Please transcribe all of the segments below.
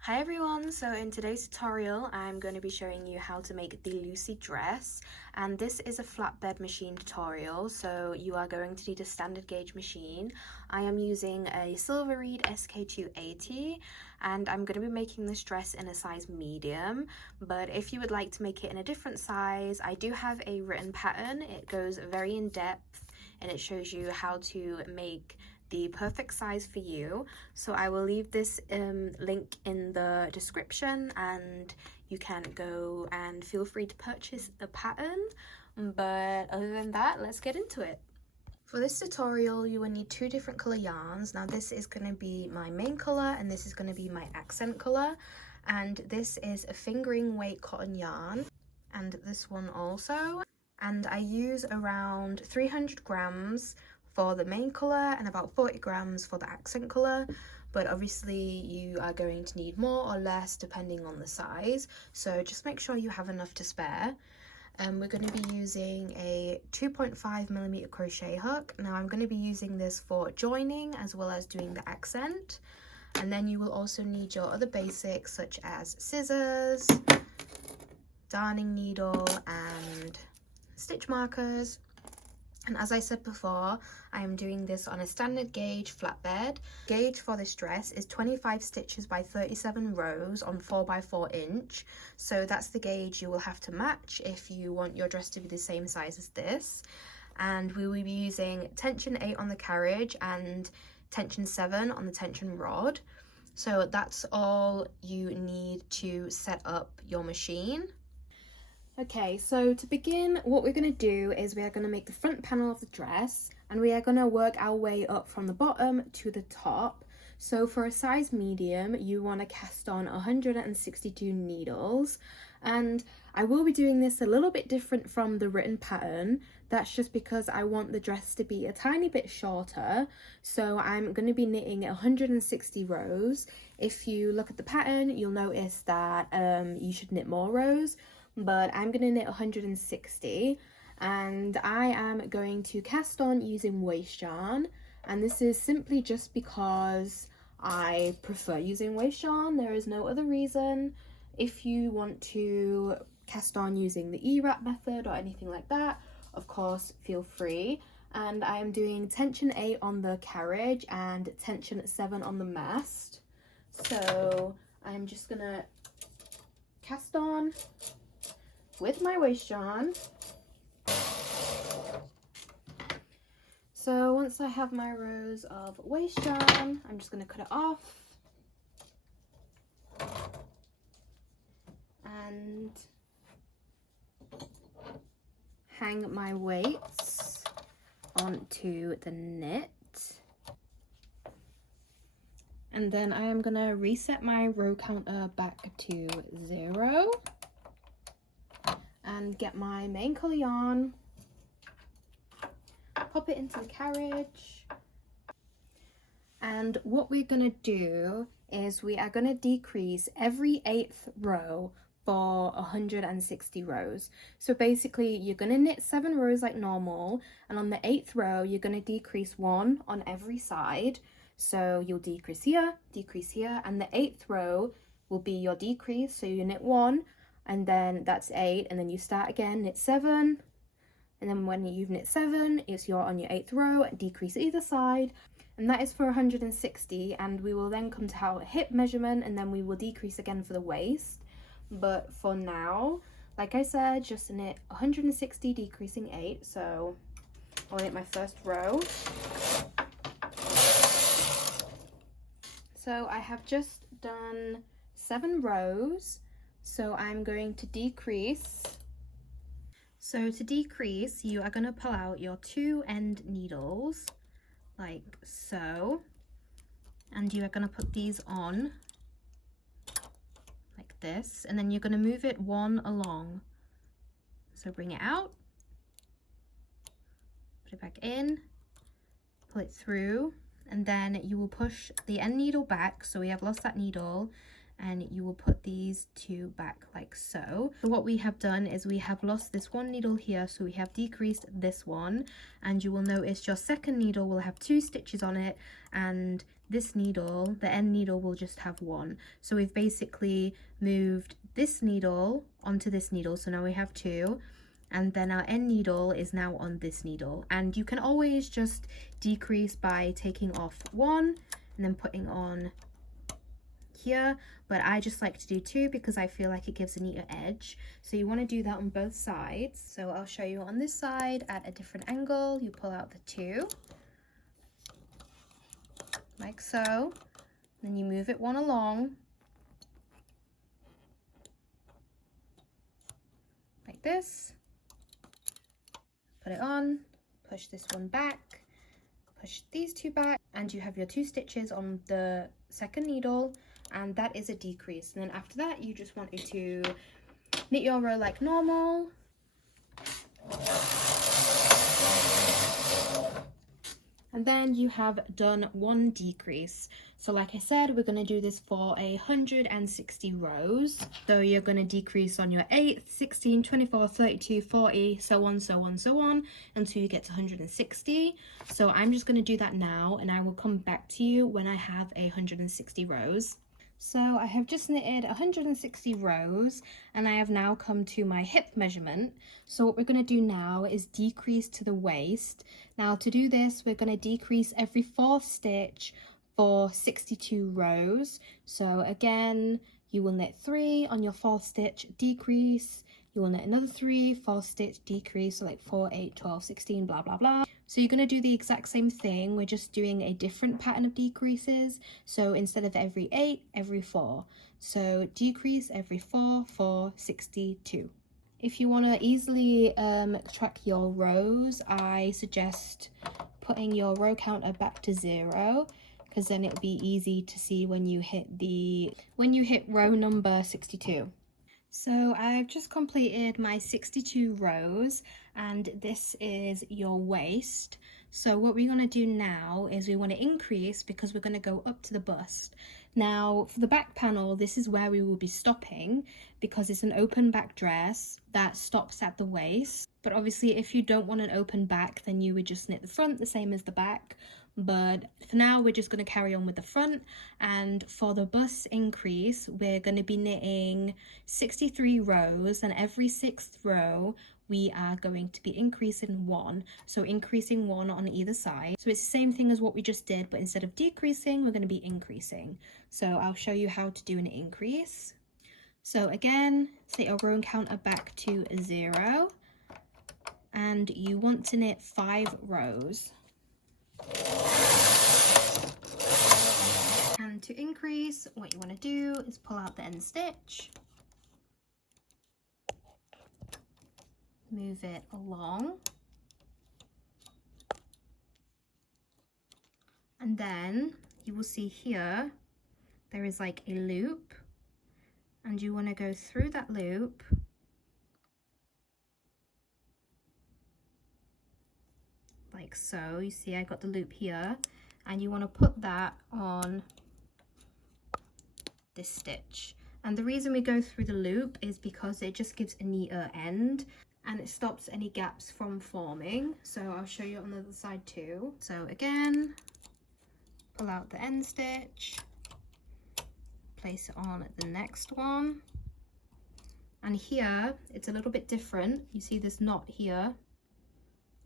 Hi everyone, so in today's tutorial I'm going to be showing you how to make the Lucy dress, and this is a flatbed machine tutorial, so you are going to need a standard gauge machine. I am using a Silver Reed SK280 and I'm going to be making this dress in a size medium, but if you would like to make it in a different size, I do have a written pattern. It goes very in depth and it shows you how to make the perfect size for you, so I will leave this link in the description and you can go and feel free to purchase the pattern. But other than that, let's get into it. For this tutorial you will need two different color yarns. Now this is going to be my main color and this is going to be my accent color, and this is a fingering weight cotton yarn, and this one also, and I use around 300 grams for the main colour and about 40 grams for the accent colour, but obviously you are going to need more or less depending on the size, so just make sure you have enough to spare. We're going to be using a 2.5mm crochet hook. Now I'm going to be using this for joining as well as doing the accent, and then you will also need your other basics such as scissors, darning needle and stitch markers. And as I said before, I am doing this on a standard gauge flatbed. Gauge for this dress is 25 stitches by 37 rows on 4x4 inch. So that's the gauge you will have to match if you want your dress to be the same size as this. And we will be using tension 8 on the carriage and tension 7 on the tension rod. So that's all you need to set up your machine. Okay, so to begin, what we're going to do is we are going to make the front panel of the dress, and we are going to work our way up from the bottom to the top. So for a size medium, you want to cast on 162 needles, and I will be doing this a little bit different from the written pattern. That's just because I want the dress to be a tiny bit shorter, so I'm going to be knitting 160 rows. If you look at the pattern, you'll notice that you should knit more rows, but I'm going to knit 160, and I am going to cast on using waste yarn, and this is simply just because I prefer using waste yarn. There is no other reason. If you want to cast on using the E-wrap method or anything like that, of course feel free. And I am doing tension 8 on the carriage and tension 7 on the mast, so I'm just gonna cast on with my waste yarn. So once I have my rows of waste yarn, I'm just going to cut it off and hang my weights onto the knit. And then I am going to reset my row counter back to 0. And get my main colour yarn, pop it into the carriage, and what we're going to do is we are going to decrease every 8th row for 160 rows. So basically you're going to knit 7 rows like normal, and on the 8th row you're going to decrease 1 on every side. So you'll decrease here, and the 8th row will be your decrease, so you knit 1, and then that's 8, and then you start again, knit 7, and then when you've knit 7, you're on your 8th row, decrease either side, and that is for 160. And we will then come to our hip measurement, and then we will decrease again for the waist. But for now, like I said, just knit 160, decreasing 8. So I'll knit my first row. So I have just done 7 rows. So I'm going to decrease. So to decrease, you are going to pull out your 2 end needles, like so, and you are going to put these on, like this, and then you're going to move it 1 along. So bring it out, put it back in, pull it through, and then you will push the end needle back, so we have lost that needle, and you will put these two back like so. So what we have done is we have lost this one needle here, so we have decreased this one, and you will notice your second needle will have 2 stitches on it, and this needle, the end needle, will just have 1. So we've basically moved this needle onto this needle, so now we have 2, and then our end needle is now on this needle. And you can always just decrease by taking off 1 and then putting on here, but I just like to do 2 because I feel like it gives a neater edge. So you want to do that on both sides. So I'll show you on this side at a different angle. You pull out the 2 like so, then you move it 1 along like this, put it on, push this one back, push these 2 back, and you have your 2 stitches on the second needle, and that is a decrease. And then after that, you just want to knit your row like normal. And then you have done 1 decrease. So like I said, we're going to do this for 160 rows. So you're going to decrease on your 8th, 16, 24, 32, 40, so on, so on, so on, until you get to 160. So I'm just going to do that now, and I will come back to you when I have 160 rows. So I have just knitted 160 rows, and I have now come to my hip measurement. So what we're going to do now is decrease to the waist. Now to do this, we're going to decrease every 4th stitch for 62 rows. So again, you will knit 3 on your 4th stitch, decrease. You will knit another 3, 4th stitch, decrease, so like 4, 8, 12, 16, blah, blah, blah. So you're going to do the exact same thing. We're just doing a different pattern of decreases. So instead of every 8, every 4. So decrease every 4 for 62. If you want to easily track your rows, I suggest putting your row counter back to 0, because then it'll be easy to see when you hit row number 62. So I've just completed my 62 rows, and this is your waist. So what we're going to do now is we want to increase, because we're going to go up to the bust. Now for the back panel, this is where we will be stopping, because it's an open back dress that stops at the waist. But obviously if you don't want an open back, then you would just knit the front the same as the back. But for now, we're just going to carry on with the front. And for the bust increase, we're going to be knitting 63 rows, and every 6th row we are going to be increasing 1, so increasing 1 on either side. So it's the same thing as what we just did, but instead of decreasing, we're going to be increasing. So I'll show you how to do an increase. So again, set your row counter back to 0, and you want to knit 5 rows. And to increase, what you want to do is pull out the end stitch, move it along, and then you will see here there is like a loop, and you want to go through that loop like so. You see I got the loop here, and you want to put that on this stitch. And the reason we go through the loop is because it just gives a neater end, and it stops any gaps from forming. So I'll show you on the other side too. So again, pull out the end stitch, place it on the next one, and here it's a little bit different. You see this knot here,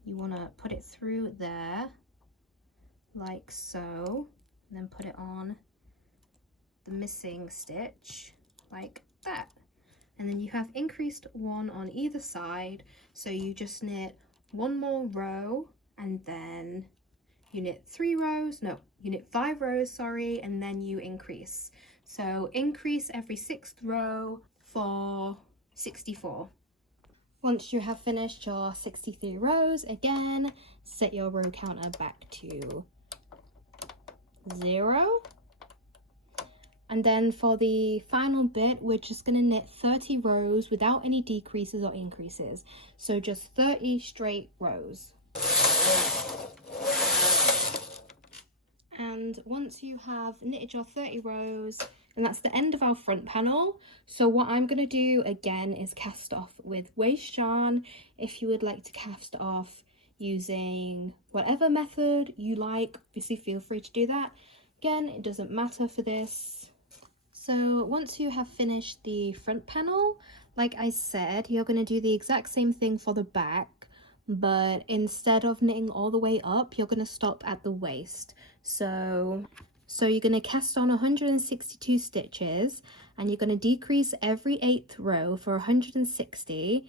you want to put it through there like so, and then put it on the missing stitch like that. And then you have increased 1 on either side, so you just knit 1 more row, and then you knit 5 rows, sorry, and then you increase. So increase every 6th row for 64. Once you have finished your 63 rows, again, set your row counter back to 0. And then for the final bit, we're just going to knit 30 rows without any decreases or increases. So just 30 straight rows. And once you have knitted your 30 rows, And that's the end of our front panel. So what I'm going to do again is cast off with waste yarn. If you would like to cast off using whatever method you like, obviously feel free to do that. Again, it doesn't matter for this. So once you have finished the front panel, like I said, you're going to do the exact same thing for the back, but instead of knitting all the way up, you're going to stop at the waist. So you're going to cast on 162 stitches, and you're going to decrease every 8th row for 160,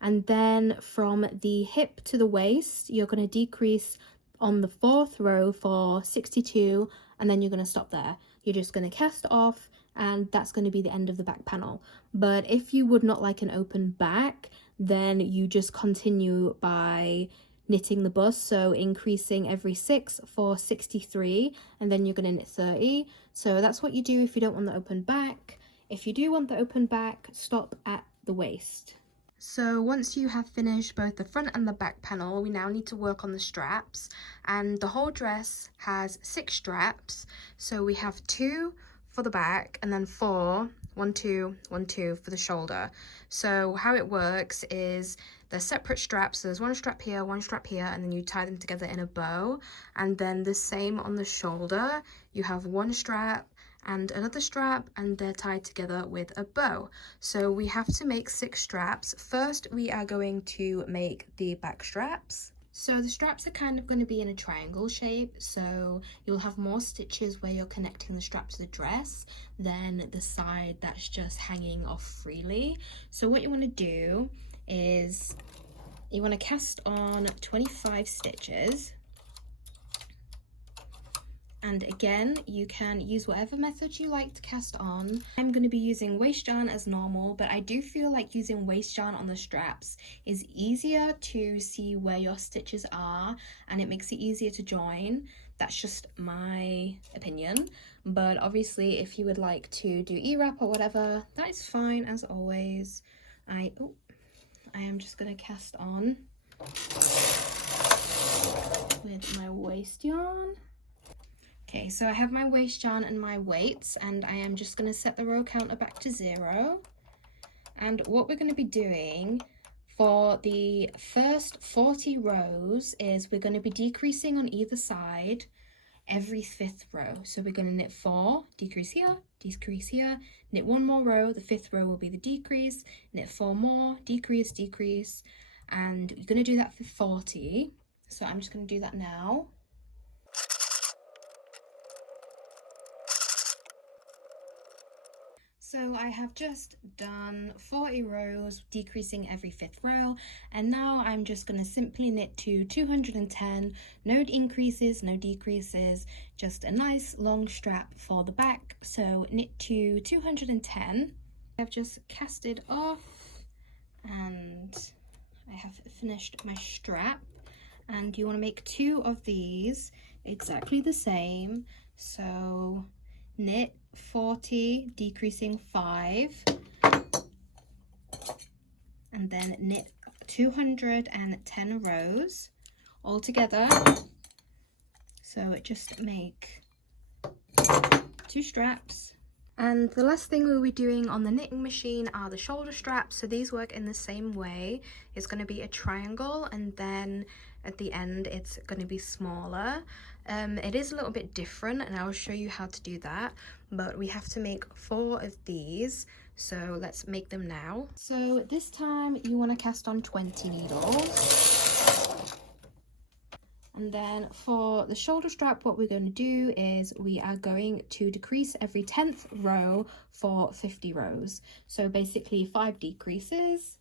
and then from the hip to the waist you're going to decrease on the 4th row for 62, and then you're going to stop there. You're just going to cast off, and that's going to be the end of the back panel. But if you would not like an open back, then you just continue by knitting the bust, so increasing every 6 for 63, and then you're going to knit 30. So that's what you do if you don't want the open back. If you do want the open back, stop at the waist. So once you have finished both the front and the back panel, we now need to work on the straps, and the whole dress has 6 straps. So we have 2 for the back and then 4, 1 2 1 2 for the shoulder. So how it works is they're separate straps. So there's one strap here, and then you tie them together in a bow, and then the same on the shoulder. You have one strap and another strap, and they're tied together with a bow. So we have to make 6 straps. First we are going to make the back straps. So the straps are kind of going to be in a triangle shape, so you'll have more stitches where you're connecting the strap to the dress than the side that's just hanging off freely. So what you want to do is you want to cast on 25 stitches. And again, you can use whatever method you like to cast on. I'm going to be using waste yarn as normal, but I do feel like using waste yarn on the straps is easier to see where your stitches are, and it makes it easier to join. That's just my opinion. But obviously, if you would like to do E-wrap or whatever, that is fine as always. I am just going to cast on with my waste yarn. Okay, so I have my waste yarn and my weights, and I am just going to set the row counter back to 0. And what we're going to be doing for the first 40 rows is we're going to be decreasing on either side every 5th row. So we're going to knit 4, decrease here, knit 1 more row, the 5th row will be the decrease, knit 4 more, decrease, decrease, and you're going to do that for 40. So I'm just going to do that now. So I have just done 40 rows, decreasing every 5th row, and now I'm just going to simply knit to 210, no increases, no decreases, just a nice long strap for the back. So knit to 210. I've just casted off and I have finished my strap, and you want to make 2 of these exactly the same. So knit 40, decreasing 5, and then knit 210 rows all together. So just make 2 straps. And the last thing we'll be doing on the knitting machine are the shoulder straps. So these work in the same way. It's going to be a triangle, and then at the end it's going to be smaller. It is a little bit different, and I'll show you how to do that, but we have to make 4 of these, so let's make them now. So this time you want to cast on 20 needles, and then for the shoulder strap what we're going to do is we are going to decrease every 10th row for 50 rows. So basically 5 decreases,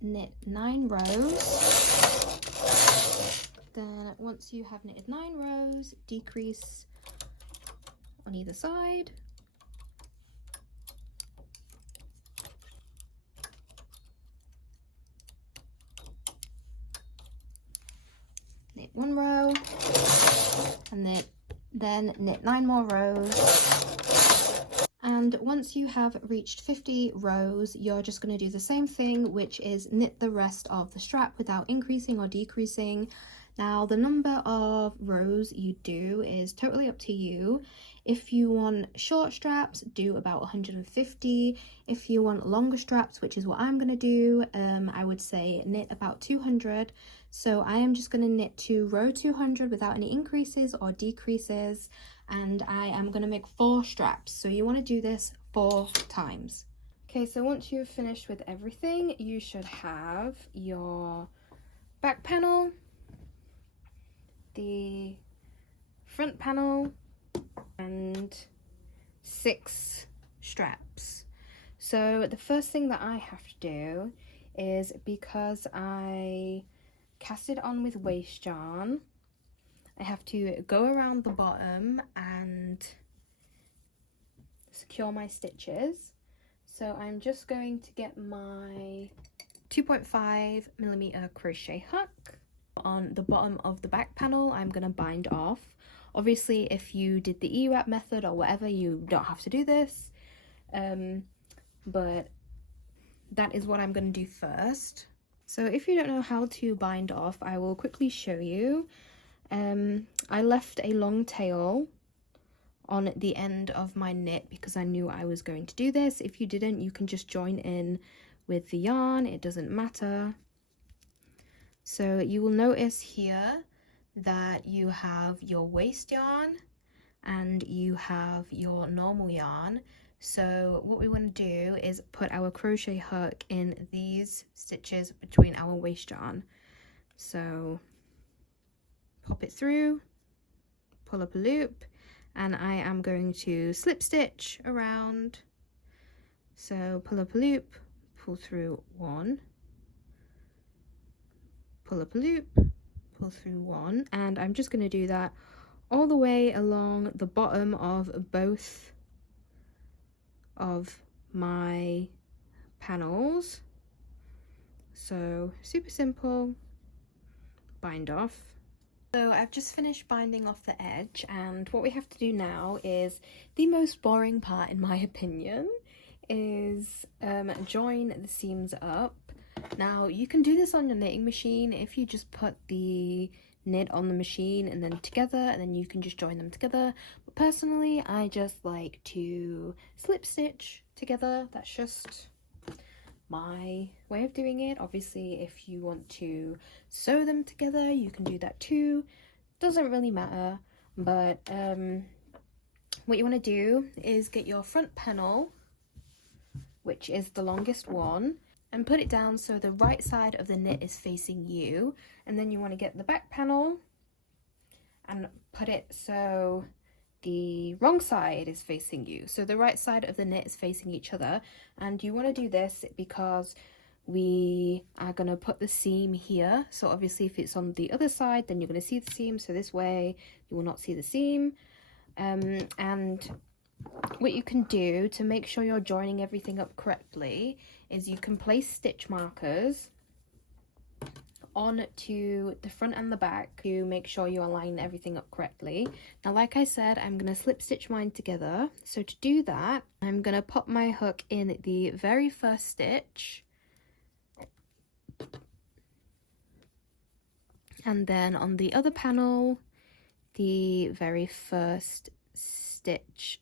knit 9 rows. Then once you have knitted 9 rows, decrease on either side. Knit 1 row, and then knit 9 more rows. And once you have reached 50 rows, you're just going to do the same thing, which is knit the rest of the strap without increasing or decreasing. Now the number of rows you do is totally up to you. If you want short straps, do about 150. If you want longer straps, which is what I'm going to do, I would say knit about 200. So I am just going to knit to row 200 without any increases or decreases, and I am going to make 4 straps. So you want to do this 4 times. Okay, so once you've finished with everything, you should have your back panel, the front panel, and 6 straps. So the first thing that I have to do is, because I cast it on with waste yarn, I have to go around the bottom and secure my stitches. So I'm just going to get my 2.5mm crochet hook. On the bottom of the back panel, I'm going to bind off. Obviously, if you did the EWAP method or whatever, you don't have to do this. But that is what I'm going to do first. So if you don't know how to bind off, I will quickly show you. I left a long tail on the end of my knit because I knew I was going to do this. If you didn't, you can just join in with the yarn, it doesn't matter. So you will notice here that you have your waste yarn and you have your normal yarn. So what we want to do is put our crochet hook in these stitches between our waste yarn. So pop it through, pull up a loop, and I am going to slip stitch around. So pull up a loop, pull through 1, pull up a loop, pull through 1, and I'm just going to do that all the way along the bottom of both of my panels. So super simple. Bind off. So I've just finished binding off the edge, and what we have to do now is the most boring part, in my opinion, is join the seams up. Now you can do this on your knitting machine if you just put the knit on the machine and then together, and then you can just join them together. But personally, I just like to slip stitch together. That's just my way of doing it. Obviously, if you want to sew them together, you can do that too. Doesn't really matter. But what you want to do is get your front panel, which is the longest one, and put it down so the right side of the knit is facing you. And then you want to get the back panel and put it so the wrong side is facing you. So the right side of the knit is facing each other. And you want to do this because we are going to put the seam here. So obviously if it's on the other side, then you're going to see the seam. So this way you will not see the seam. And what you can do to make sure you're joining everything up correctly is you can place stitch markers on to the front and the back to make sure you align everything up correctly. Now, like I said, I'm going to slip stitch mine together. So to do that, I'm going to pop my hook in the very first stitch, and then on the other panel, the very first stitch,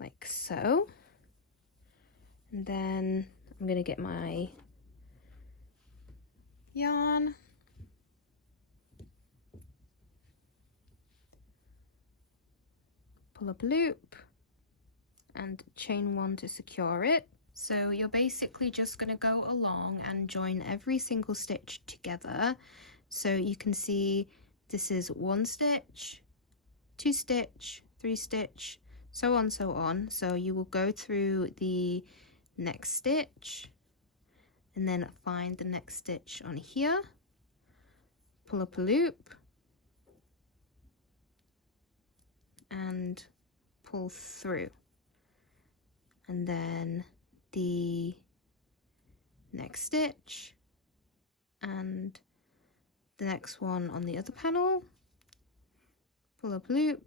like so. And then I'm going to get my yarn, pull up a loop, and chain 1 to secure it. So you're basically just going to go along and join every single stitch together. So you can see this is 1 stitch, 2 stitch, 3 stitch, so on, so on. So you will go through the next stitch and then find the next stitch on here, pull up a loop, and pull through, and then the next stitch and the next one on the other panel, pull up a loop,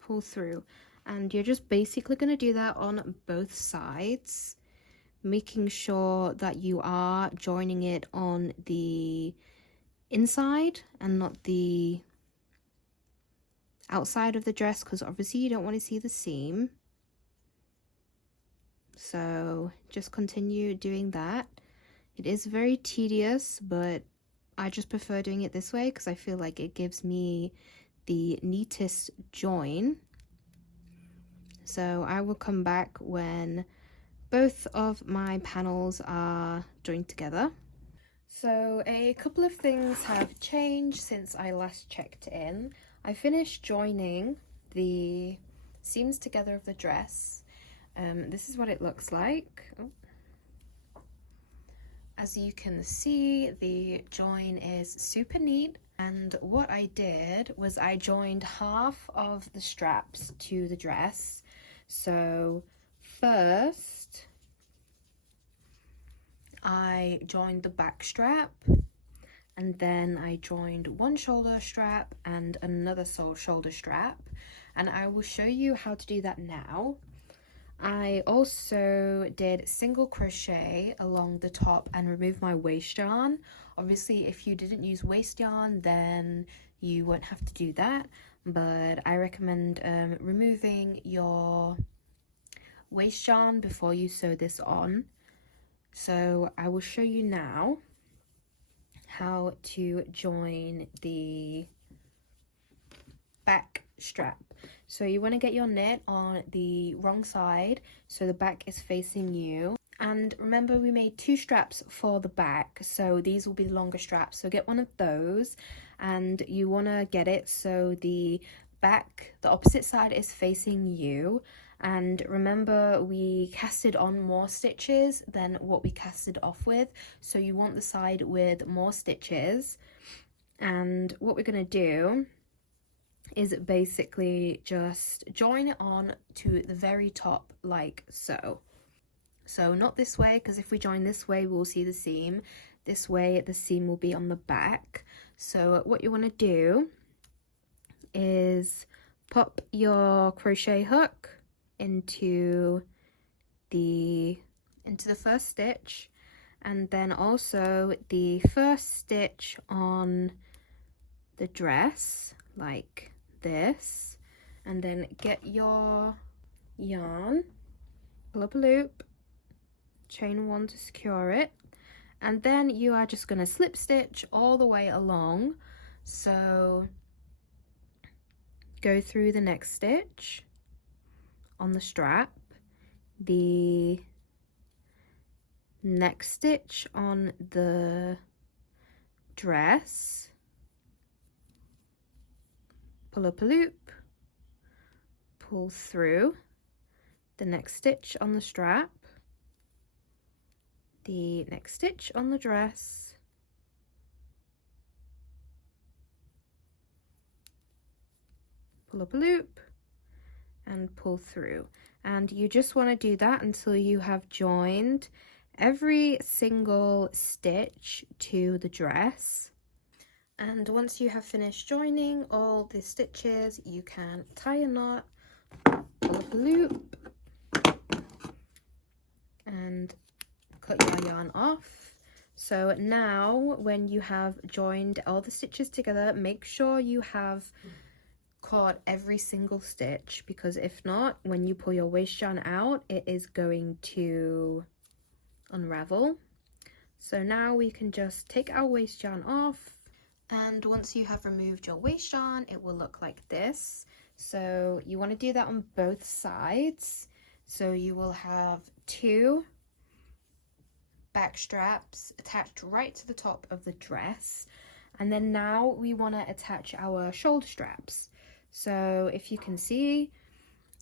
pull through. And you're just basically going to do that on both sides, making sure that you are joining it on the inside and not the outside of the dress, because obviously you don't want to see the seam. So just continue doing that. It is very tedious, but I just prefer doing it this way because I feel like it gives me the neatest join. So I will come back when both of my panels are joined together. So a couple of things have changed since I last checked in. I finished joining the seams together of the dress. This is what it looks like. Oh. As you can see, the join is super neat, and what I did was I joined half of the straps to the dress. So first I joined the back strap, and then I joined one shoulder strap and another shoulder strap, and I will show you how to do that now. I also did single crochet along the top and removed my waste yarn. Obviously, if you didn't use waste yarn, then you won't have to do that, but I recommend removing your waste yarn before you sew this on. So I will show you now how to join the back strap. So you want to get your knit on the wrong side so the back is facing you. And remember, we made 2 straps for the back, so these will be the longer straps. So get one of those, and you want to get it so the back, the opposite side, is facing you. And remember, we casted on more stitches than what we casted off with, so you want the side with more stitches. And what we're going to do is basically just join it on to the very top like so. So not this way, because if we join this way we'll see the seam. This way the seam will be on the back. So what you want to do is pop your crochet hook into the first stitch, and then also the first stitch on the dress like this, and then get your yarn, pull up a loop, chain 1 to secure it, and then you are just going to slip stitch all the way along. So go through the next stitch on the strap, the next stitch on the dress, pull up a loop, pull through the next stitch on the strap, the next stitch on the dress, pull up a loop and pull through. And you just want to do that until you have joined every single stitch to the dress. And once you have finished joining all the stitches, you can tie a knot, pull up a loop, and cut your yarn off. So now when you have joined all the stitches together, make sure you have caught every single stitch, because if not, when you pull your waste yarn out, it is going to unravel. So now we can just take our waste yarn off. And once you have removed your waste yarn, it will look like this. So you want to do that on both sides. So you will have 2 back straps attached right to the top of the dress. And then now we want to attach our shoulder straps. So if you can see,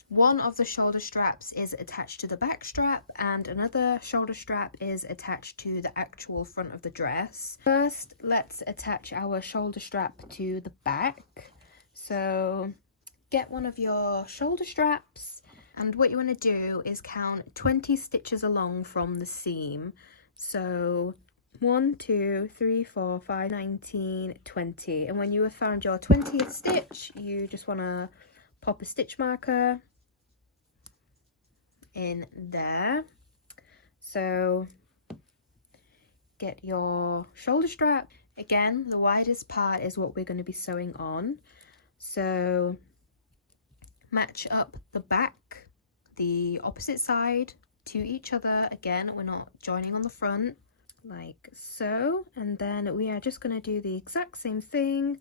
one of the shoulder straps is attached to the back strap and another shoulder strap is attached to the actual front of the dress. First, let's attach our shoulder strap to the back. So get one of your shoulder straps, and what you want to do is count 20 stitches along from the seam. So 1, 2, 3, 4, 5, 19, 20. And when you have found your 20th stitch, you just want to pop a stitch marker in there. So get your shoulder strap, Again, the widest part is what we're going to be sewing on. So match up the back, the opposite side to each other. Again, we're not joining on the front, like so. And then we are just going to do the exact same thing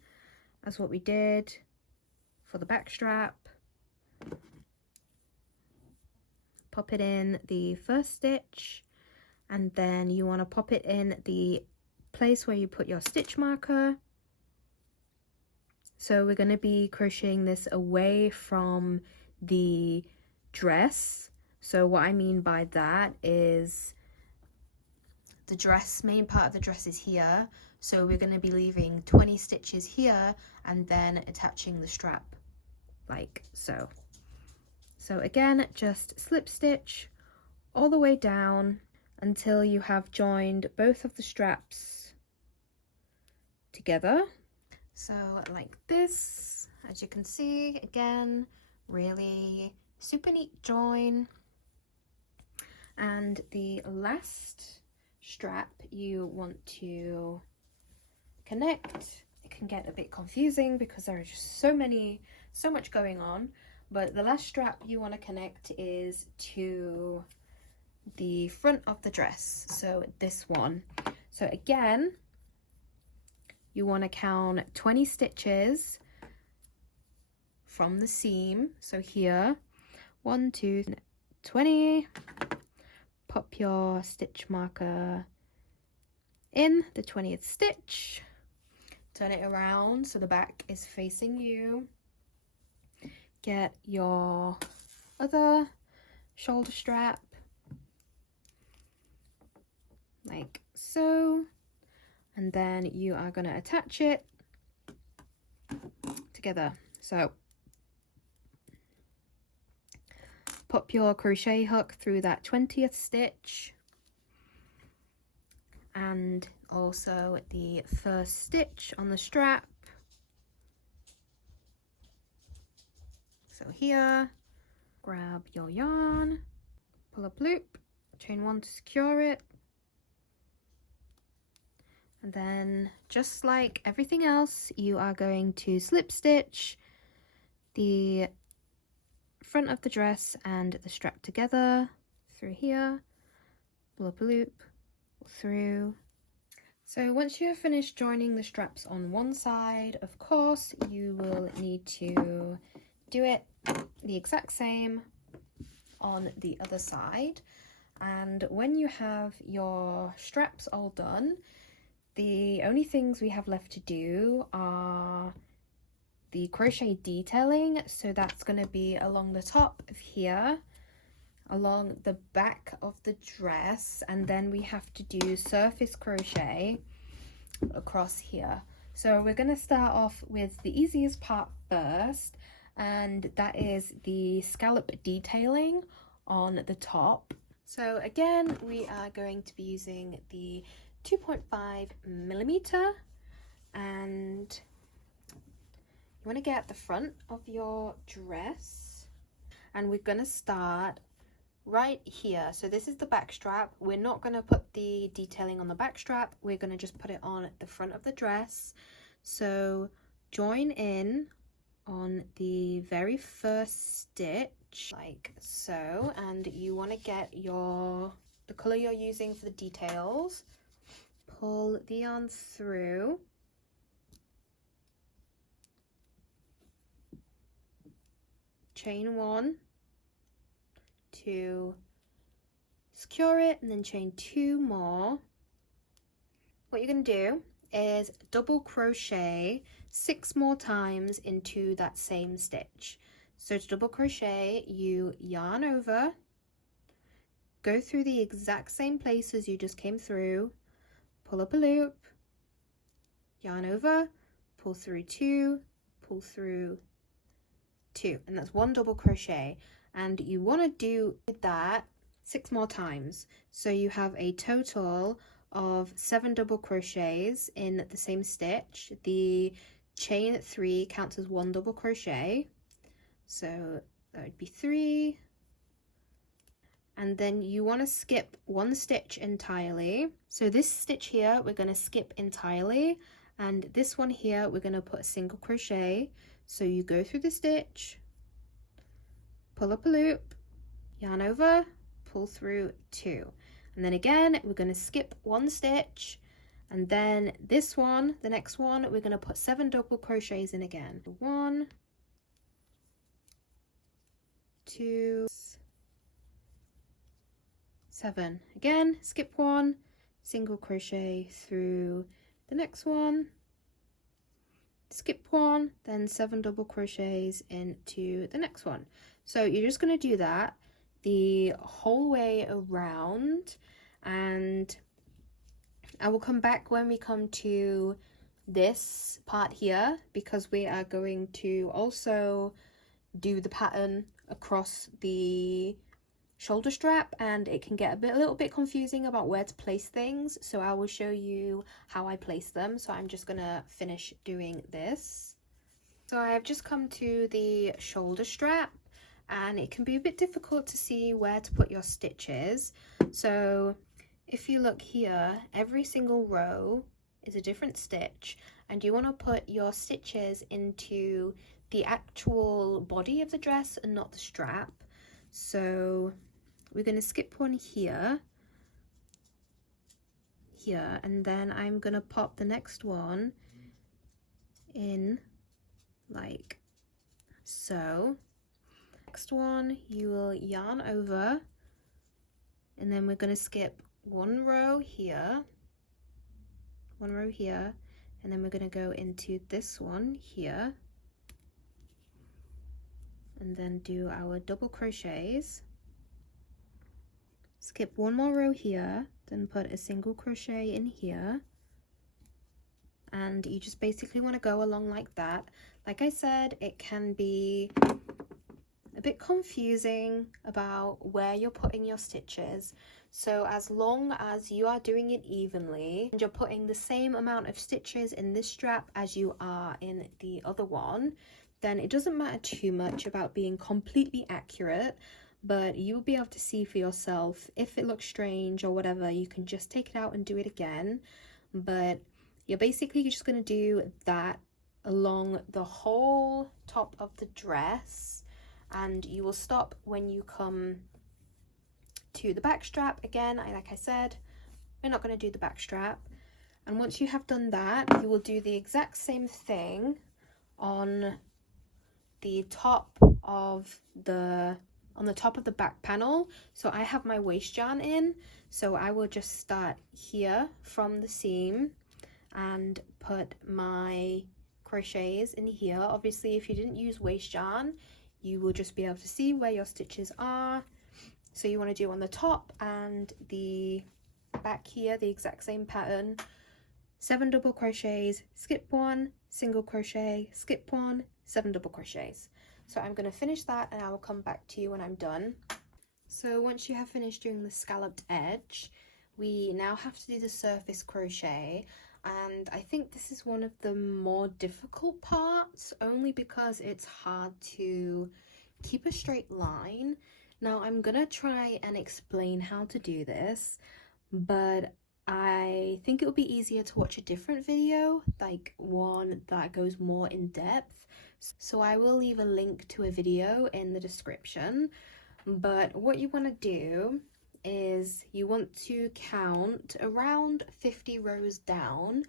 as what we did for the back strap. Pop it in the first stitch, and then you want to pop it in the place where you put your stitch marker. So we're going to be crocheting this away from the dress. So what I mean by that is the dress, main part of the dress is here. So we're going to be leaving 20 stitches here and then attaching the strap like so. So again, just slip stitch all the way down until you have joined both of the straps together. So like this, as you can see, again, really super neat join. And the last strap you want to connect. It can get a bit confusing because there are just so much going on, but the last strap you want to connect is to the front of the dress, so this one. So again, you want to count 20 stitches from the seam. So here, 1, 2, 20. Pop your stitch marker in the 20th stitch, turn it around so the back is facing you. Get your other shoulder strap like so, and then you are going to attach it together. So pop your crochet hook through that 20th stitch and also the first stitch on the strap. So here, grab your yarn, pull up loop, chain 1 to secure it, and then just like everything else, you are going to slip stitch the front of the dress and the strap together through here, pull up a loop, through. So once you have finished joining the straps on one side, of course you will need to do it the exact same on the other side. And when you have your straps all done, the only things we have left to do are the crochet detailing. So that's going to be along the top of here, along the back of the dress, and then we have to do surface crochet across here. So we're going to start off with the easiest part first, and that is the scallop detailing on the top. So again, we are going to be using the 2.5mm, and you want to get at the front of your dress, and we're going to start right here. So this is the back strap. We're not going to put the detailing on the back strap, we're going to just put it on the front of the dress. So join in on the very first stitch like so, and you want to get the color you're using for the details. Pull the yarn through, chain 1 to secure it, and then chain 2 more. What you're going to do is double crochet 6 more times into that same stitch. So to double crochet, you yarn over, go through the exact same places you just came through, pull up a loop, yarn over, pull through 2, pull through 2, and that's 1 double crochet. And you want to do that 6 more times, so you have a total of 7 double crochets in the same stitch. The chain 3 counts as 1 double crochet, so that would be 3, and then you want to skip one stitch entirely. So this stitch here we're going to skip entirely, and this one here we're going to put a single crochet. So you go through the stitch, pull up a loop, yarn over, pull through 2, and then again we're going to skip one stitch, and then this one, the next one, we're going to put 7 double crochets in again. 1, 2, 7. Again, skip 1, single crochet through the next one, skip 1, then 7 double crochets into the next one. So you're just going to do that the whole way around, and I will come back when we come to this part here, because we are going to also do the pattern across the shoulder strap, and it can get a little bit confusing about where to place things, so I will show you how I place them. So I'm just gonna finish doing this. So I have just come to the shoulder strap, and it can be a bit difficult to see where to put your stitches. So if you look here, every single row is a different stitch, and you want to put your stitches into the actual body of the dress and not the strap. So we're going to skip one here, and then I'm going to pop the next one in like so. Next one you will yarn over, and then we're going to skip one row here, and then we're going to go into this one here, and then do our double crochets, skip one more row here, then put a single crochet in here, and you just basically want to go along like that. Like I said, it can be a bit confusing about where you're putting your stitches, so as long as you are doing it evenly and you're putting the same amount of stitches in this strap as you are in the other one, then it doesn't matter too much about being completely accurate, but you'll be able to see for yourself. If it looks strange or whatever, you can just take it out and do it again. But you're basically just going to do that along the whole top of the dress, and you will stop when you come to the back strap. Again, like I said, we're not going to do the back strap, and once you have done that, you will do the exact same thing on the top of the back panel. So I have my waist yarn in, so I will just start here from the seam and put my crochets in here. Obviously, if you didn't use waist yarn, you will just be able to see where your stitches are. So you want to do on the top and the back here the exact same pattern: 7 double crochets, skip 1, single crochet, skip 1, 7 double crochets. So I'm going to finish that and I will come back to you when I'm done. So once you have finished doing the scalloped edge, we now have to do the surface crochet, and I think this is one of the more difficult parts, only because it's hard to keep a straight line. Now I'm gonna try and explain how to do this, but I think it would be easier to watch a different video, like one that goes more in depth. So I will leave a link to a video in the description. But what you want to do is you want to count around 50 rows down.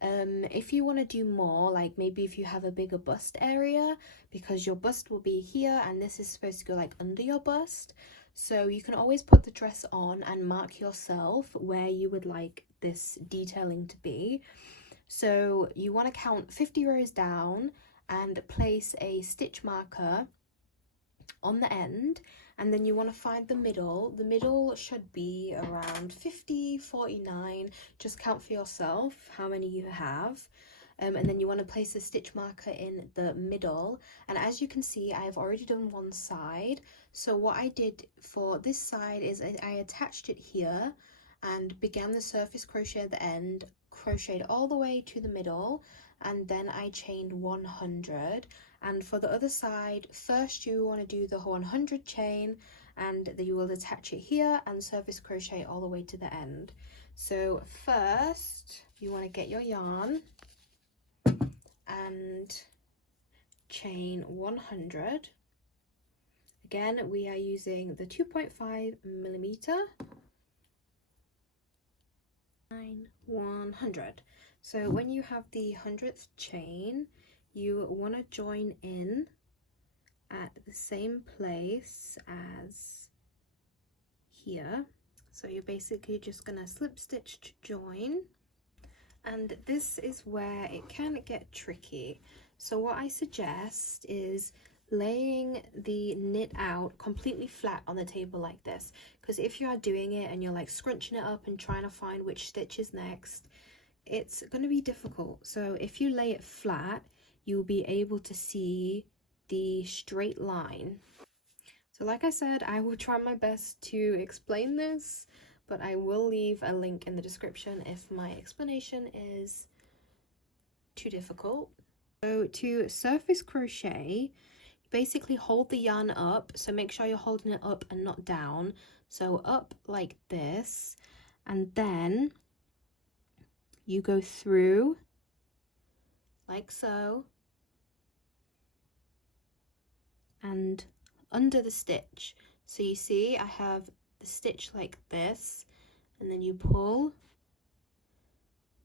If you want to do more, like maybe if you have a bigger bust area, because your bust will be here and this is supposed to go like under your bust, so you can always put the dress on and mark yourself where you would like this detailing to be. So you want to count 50 rows down and place a stitch marker on the end, and then you want to find the middle. The middle should be around 50, 49, just count for yourself how many you have. And then you want to place a stitch marker in the middle, and as you can see, I've already done one side. So what I did for this side is I attached it here and began the surface crochet at the end, crocheted all the way to the middle, and then I chained 100. And for the other side, first you want to do the 100 chain, and then you will attach it here and surface crochet all the way to the end. So first you want to get your yarn and chain 100. Again, we are using the 2.5 millimeter 100. So when you have the 100th chain, you want to join in at the same place as here. So you're basically just gonna slip stitch to join, and this is where it can get tricky. So what I suggest is laying the knit out completely flat on the table like this, because if you are doing it and you're like scrunching it up and trying to find which stitch is next, it's going to be difficult. So if you lay it flat, you'll be able to see the straight line. So like I said, I will try my best to explain this, but I will leave a link in the description if my explanation is too difficult. So to surface crochet, basically hold the yarn up, so make sure you're holding it up and not down. So up like this, and then you go through like so and under the stitch. So you see I have the stitch like this, and then you pull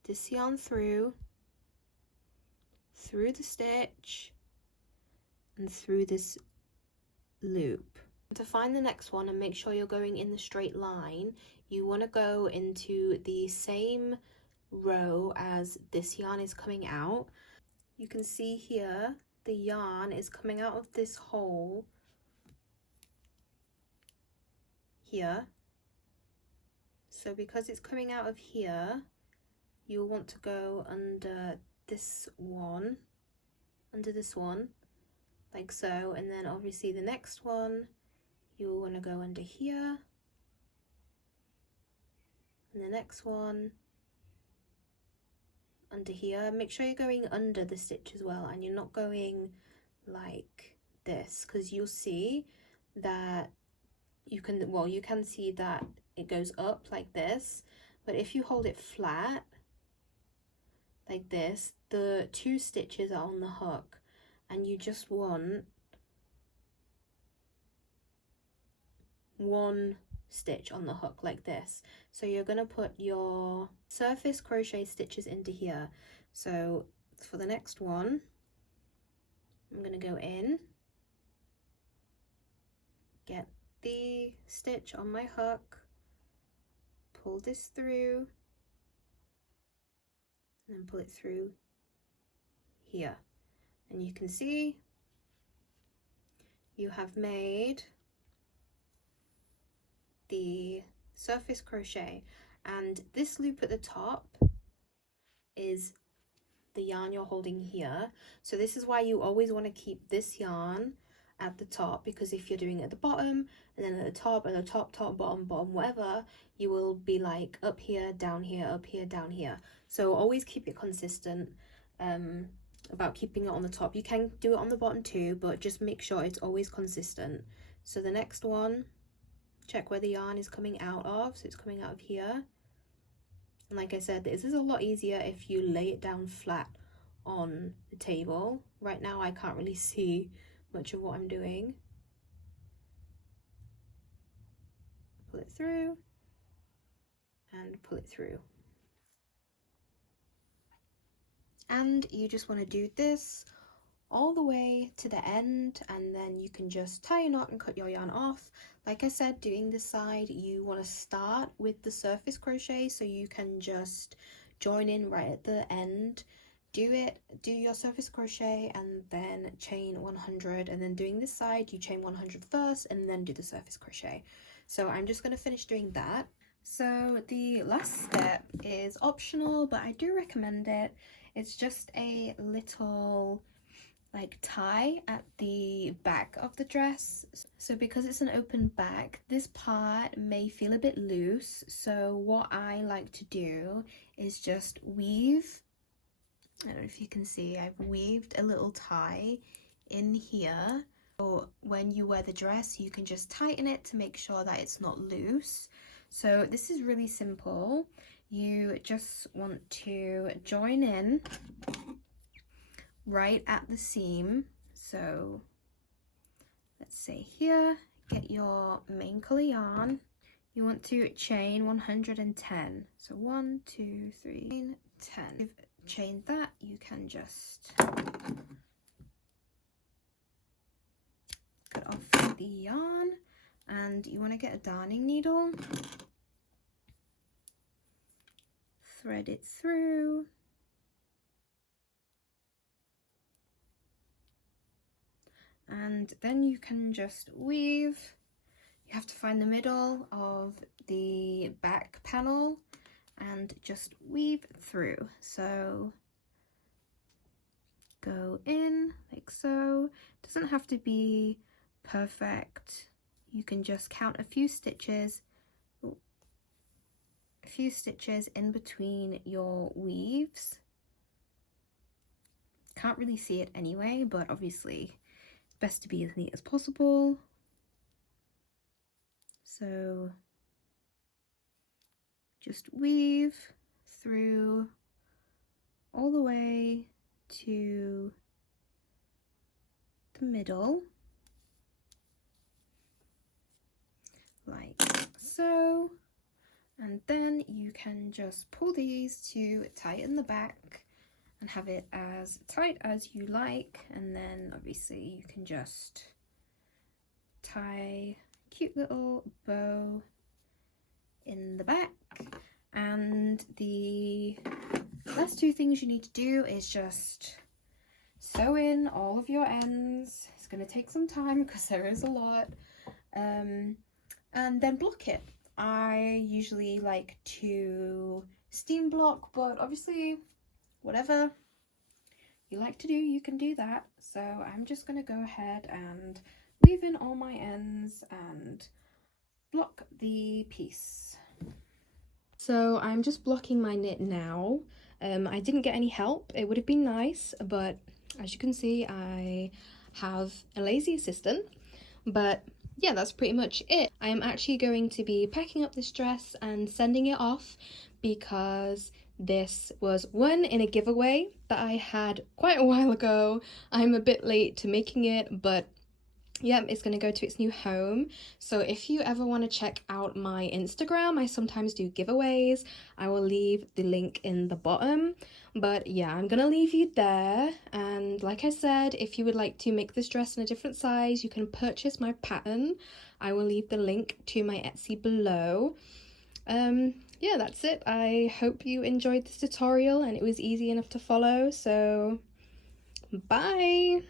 this yarn through the stitch and through this loop. To find the next one and make sure you're going in the straight line, you want to go into the same row as this yarn is coming out. You can see here the yarn is coming out of this hole here. So because it's coming out of here, you'll want to go under this one, like so, and then obviously the next one you'll want to go under here, and the next one under here. Make sure you're going under the stitch as well, and you're not going like this, because you'll see that you can see that it goes up like this, but if you hold it flat like this, the 2 stitches are on the hook, and you just want 1 stitch on the hook like this. So you're going to put your surface crochet stitches into here. So for the next one, I'm going to go in, get the stitch on my hook, pull this through, and then pull it through here, and you can see you have made the surface crochet, and this loop at the top is the yarn you're holding here. So this is why you always want to keep this yarn at the top, because if you're doing it at the bottom and then at the top and the top, bottom, whatever, you will be like up here, down here, up here, down here. So always keep it consistent about keeping it on the top. You can do it on the bottom too, but just make sure it's always consistent. So the next one, check where the yarn is coming out of. So it's coming out of here, and like I said, this is a lot easier if you lay it down flat on the table. Right now I can't really see much of what I'm doing. Pull it through and pull it through, and you just want to do this all the way to the end, and then you can just tie a knot and cut your yarn off. Like I said, doing this side, you want to start with the surface crochet, so you can just join in right at the end, do your surface crochet and then chain 100, and then doing this side you chain 100 first and then do the surface crochet. So I'm just going to finish doing that. So the last step is optional, but I do recommend it. It's just a little like tie at the back of the dress. So because it's an open back, this part may feel a bit loose, so what I like to do is just weave, I don't know if you can see, I've weaved a little tie in here So when you wear the dress, you can just tighten it to make sure that it's not loose. So this is really simple. You just want to join in right at the seam. So let's say here, get your main color yarn. You want to chain 110. So 1, 2, 3, 10. If you've chained that, you can just cut off the yarn, and you want to get a darning needle, thread it through, and then you can just weave. You have to find the middle of the back panel and just weave through. So go in like so. It doesn't have to be perfect. You can just count a few stitches in between your weaves. Can't really see it anyway, but obviously it's best to be as neat as possible. So just weave through all the way to the middle, like so, and then you can just pull these to tighten the back and have it as tight as you like, and then obviously you can just tie a cute little bow in the back. And the last two things you need to do is just sew in all of your ends. It's going to take some time because there is a lot, and then block it. I usually like to steam block, but obviously whatever you like to do, you can do that. So I'm just going to go ahead and weave in all my ends and block the piece. So I'm just blocking my knit now. I didn't get any help. It would have been nice, but as you can see, I have a lazy assistant. But yeah, that's pretty much it. I am actually going to be packing up this dress and sending it off because this was one in a giveaway that I had quite a while ago. I'm a bit late to making it, but yeah, it's going to go to its new home. So if you ever want to check out my Instagram, I sometimes do giveaways. I will leave the link in the bottom. But yeah, I'm going to leave you there. And like I said, if you would like to make this dress in a different size, you can purchase my pattern. I will leave the link to my Etsy below. Yeah, that's it. I hope you enjoyed this tutorial and it was easy enough to follow. So bye!